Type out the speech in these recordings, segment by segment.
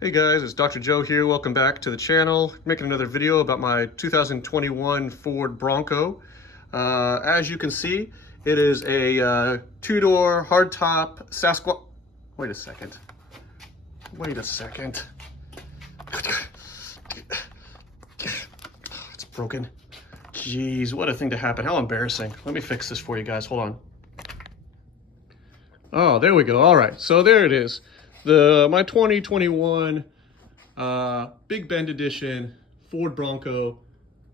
Hey guys, it's Dr. Joe here. Welcome back to the channel. Making another video about my 2021 Ford Bronco. As you can see, it is a two-door hardtop Sasquatch. Wait a second. It's broken. Jeez, what a thing to happen. How embarrassing. Let me fix this for you guys. Hold on. Oh, there we go. All right, so there it is. My 2021 Big Bend Edition Ford Bronco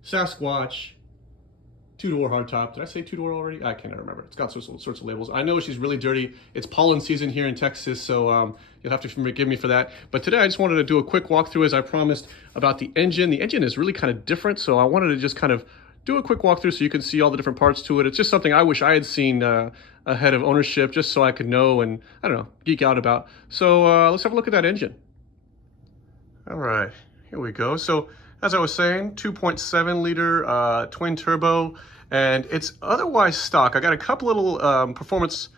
Sasquatch two-door hardtop. Did I say two-door already? I can't remember. It's got sorts of labels. I know she's really dirty. It's pollen season here in Texas, so you'll have to forgive me for that. But today I just wanted to do a quick walkthrough, as I promised, about the engine. The engine is really kind of different, so I wanted to just kind of do a quick walkthrough so you can see all the different parts to it. It's just something I wish I had seen ahead of ownership, just so I could know and, I don't know, geek out about. So let's have a look at that engine. All right, here we go. So as I was saying, 2.7 liter twin turbo, and it's otherwise stock. I got a couple little performance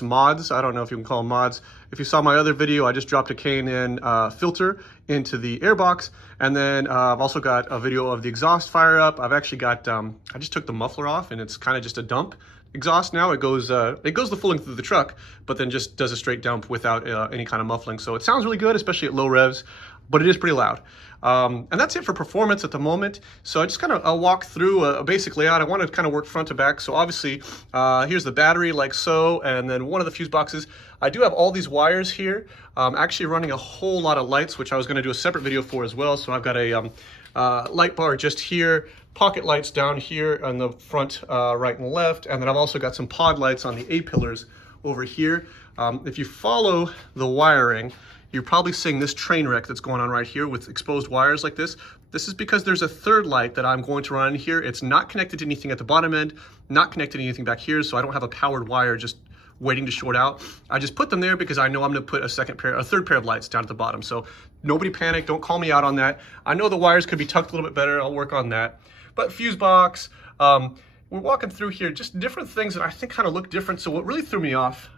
mods. I don't know if you can call them mods. If you saw my other video, I just dropped a K&N filter into the airbox, and then I've also got a video of the exhaust fire up. I've actually got, I just took the muffler off, and it's kind of just a dump exhaust now. It goes the full length of the truck, but then just does a straight dump without any kind of muffling. So it sounds really good, especially at low revs, but it is pretty loud. And that's it for performance at the moment. So I just kind of walk through a basic layout. I want to kind of work front to back. So obviously, here's the battery like so, and then one of the fuse boxes. I do have all these wires here, actually running a whole lot of lights, which I was going to do a separate video for as well. So I've got a light bar just here, pocket lights down here on the front right and left, and then I've also got some pod lights on the A-pillars over here. If you follow the wiring, you're probably seeing this train wreck that's going on right here with exposed wires like this. This is because there's a third light that I'm going to run in here. It's not connected to anything at the bottom end, not connected to anything back here, so I don't have a powered wire just waiting to short out. I just put them there because I know I'm gonna put a third pair of lights down at the bottom. So nobody panic, don't call me out on that. I know the wires could be tucked a little bit better, I'll work on that. But fuse box, we're walking through here, just different things that I think kind of look different. So what really threw me off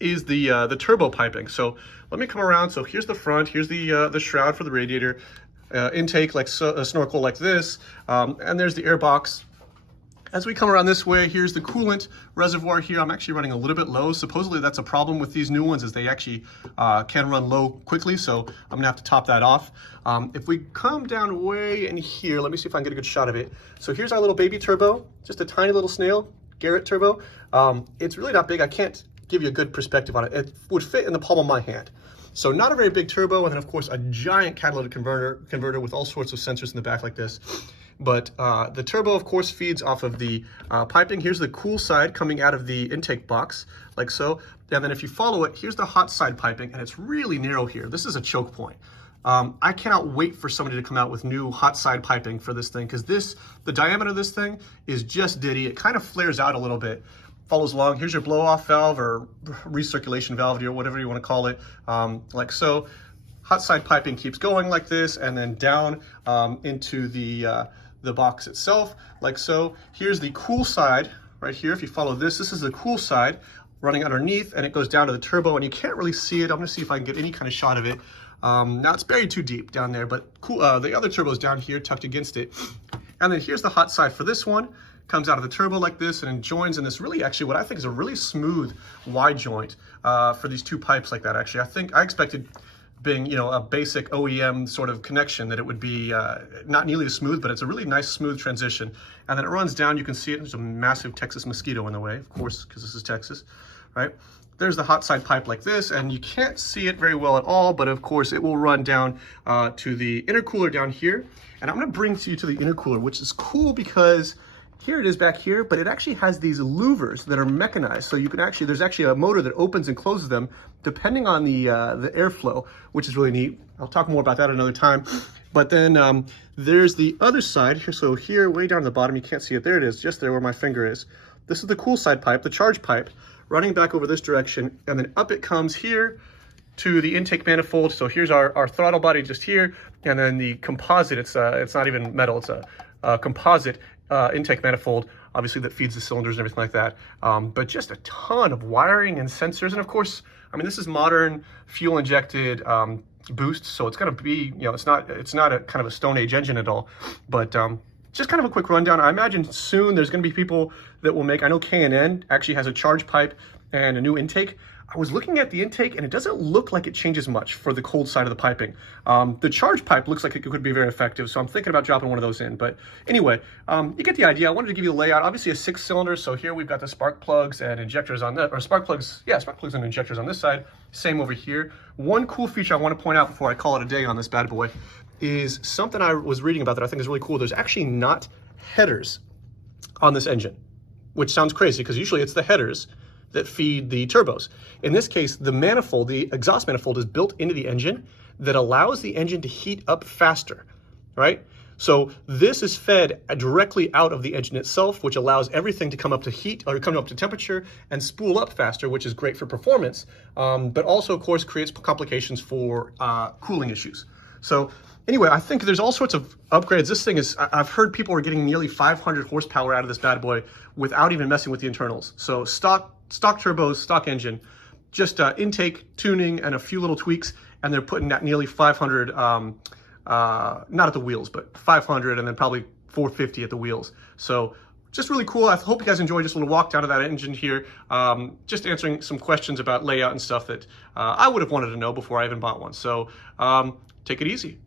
is the turbo piping. So let me come around. So here's the front, here's the shroud for the radiator, intake like so, a snorkel like this, and there's the air box. As we come around this way, here's the coolant reservoir here. I'm actually running a little bit low. Supposedly that's a problem with these new ones, is they actually can run low quickly, so I'm gonna have to top that off. If we come down way in here, let me see if I can get a good shot of it. So here's our little baby turbo, just a tiny little snail, Garrett turbo. It's really not big. I can't give you a good perspective on it. It would fit in the palm of my hand. So not a very big turbo, and then of course a giant catalytic converter with all sorts of sensors in the back like this. But the turbo, of course, feeds off of the piping. Here's the cool side coming out of the intake box, like so. And then if you follow it, here's the hot side piping, and it's really narrow here. This is a choke point. I cannot wait for somebody to come out with new hot side piping for this thing, because the diameter of this thing is just ditty. It kind of flares out a little bit. Follows along. Here's your blow-off valve or recirculation valve, or whatever you want to call it, like so. Hot side piping keeps going like this, and then down into the box itself, like so. Here's the cool side right here. If you follow this is the cool side running underneath, and it goes down to the turbo, and you can't really see it. I'm gonna see if I can get any kind of shot of it. Now it's buried too deep down there, but cool. The other turbo's down here tucked against it. And then here's the hot side for this one. Comes out of the turbo like this and joins in this really, actually, what I think is a really smooth wide joint for these two pipes like that. Actually, I expected, being, you know, a basic OEM sort of connection, that it would be not nearly as smooth, but it's a really nice smooth transition. And then it runs down, you can see it, there's a massive Texas mosquito in the way, of course, because this is Texas, right? There's the hot side pipe like this, and you can't see it very well at all, but of course it will run down to the intercooler down here. And I'm gonna bring you to the intercooler, which is cool because here it is back here, but it actually has these louvers that are mechanized. So you can actually, there's actually a motor that opens and closes them depending on the airflow, which is really neat. I'll talk more about that another time. But then there's the other side here. So here, way down at the bottom, you can't see it. There it is, just there where my finger is. This is the cool side pipe, the charge pipe, running back over this direction, and then up it comes here to the intake manifold. So here's our throttle body just here, and then the composite, it's not even metal, it's a composite intake manifold obviously, that feeds the cylinders and everything like that. But just a ton of wiring and sensors. And of course, I mean, this is modern fuel injected boost, so it's going to be, you know, it's not a kind of a Stone Age engine at all. But just kind of a quick rundown. I imagine soon there's going to be people that will make, I know K&N actually has a charge pipe and a new intake. I was looking at the intake and it doesn't look like it changes much for the cold side of the piping. The charge pipe looks like it could be very effective, so I'm thinking about dropping one of those in. But anyway, you get the idea. I wanted to give you the layout. Obviously a 6-cylinder, so here we've got the spark plugs and injectors on that, or spark plugs and injectors on this side. Same over here. One cool feature I want to point out before I call it a day on this bad boy is something I was reading about that I think is really cool. There's actually not headers on this engine, which sounds crazy because usually it's the headers that feed the turbos. In this case, the manifold, the exhaust manifold, is built into the engine that allows the engine to heat up faster, right? So this is fed directly out of the engine itself, which allows everything to come up to heat or come up to temperature and spool up faster, which is great for performance, but also, of course, creates complications for cooling issues. So anyway, I think there's all sorts of upgrades. This thing is, I've heard people are getting nearly 500 horsepower out of this bad boy without even messing with the internals. So stock turbos, stock engine, just intake, tuning, and a few little tweaks, and they're putting that nearly 500, not at the wheels, but 500, and then probably 450 at the wheels. So just really cool. I hope you guys enjoyed just a little walk down to that engine here, just answering some questions about layout and stuff that I would have wanted to know before I even bought one. So take it easy.